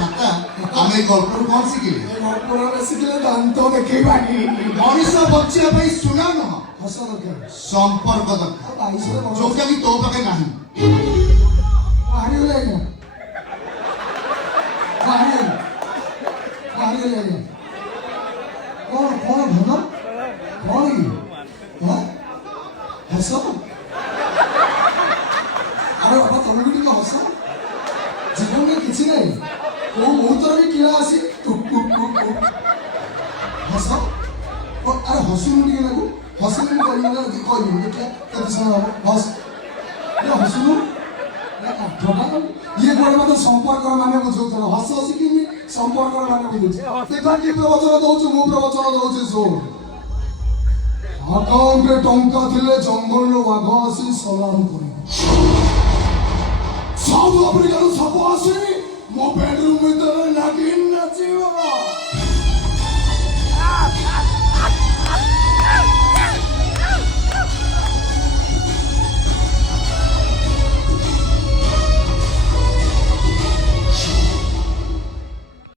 ଭାତା ଆମେ ଏଇ ଗଳ୍ପରୁ କ'ଣ ଶିଖିଲେ? ଶିଖିଲେ ଦାନ୍ତ ଦେଖେଇବାନି ମଣିଷ ବଞ୍ଚିବା ପାଇଁ ସୁନା ନୁହଁ, ହସ ଦରକାର ସମ୍ପର୍କ ଦରକାର, ବାଇଶରେ ଯୋଉଟା କି ତୋ ପାଖେ ନାହିଁ। ବାହାରିଗଲେ ଆଜ୍ଞା ବାହାରିଗଲେ ବାହାରିଗଲେ ଆଜ୍ଞା କ'ଣ କ'ଣ ଭଲ କ'ଣ କି ହସ ଆରେ ବାବା ତମେ ବି ଟିକେ ହସ ଜୀବନରେ କିଛି ନାହିଁ କୋଉ ମୁହୂର୍ତ୍ତରେ ବି କିଳା ଆସି ଟୁକ୍ ଟୁକ୍ ଟୁକ୍ ଟୁକ୍ ହସ ଆରେ ହସୁନୁ ଟିକେ ଲାଗୁ ହସିଲେ ମୁଁ କହିବି ଦେଖିବା କେତେ ସମୟ ହବ ହସ ହସୁନୁ ଇଏ ଗୋଟେ ମତେ ସମ୍ପର୍କର ମାନେ ବୁଝଉଥିଲା ହସ ହସିକି ସମ୍ପର୍କର ମାନେ ବୁଝୁଛି ଦେଖ କି ପ୍ରବଚନ ଦଉଛୁ ମୁଁ ପ୍ରବଚନ ଦଉଛି ଶୁଣ ଆକାଉଣ୍ଟରେ ଟଙ୍କା ଥିଲେ ଜଙ୍ଗଲରୁ ବାଘ ଆସି ସଲାମ କରିବ ସାଉଥ ଆଫ୍ରିକାରୁ ସାପ ଆସି ମୋ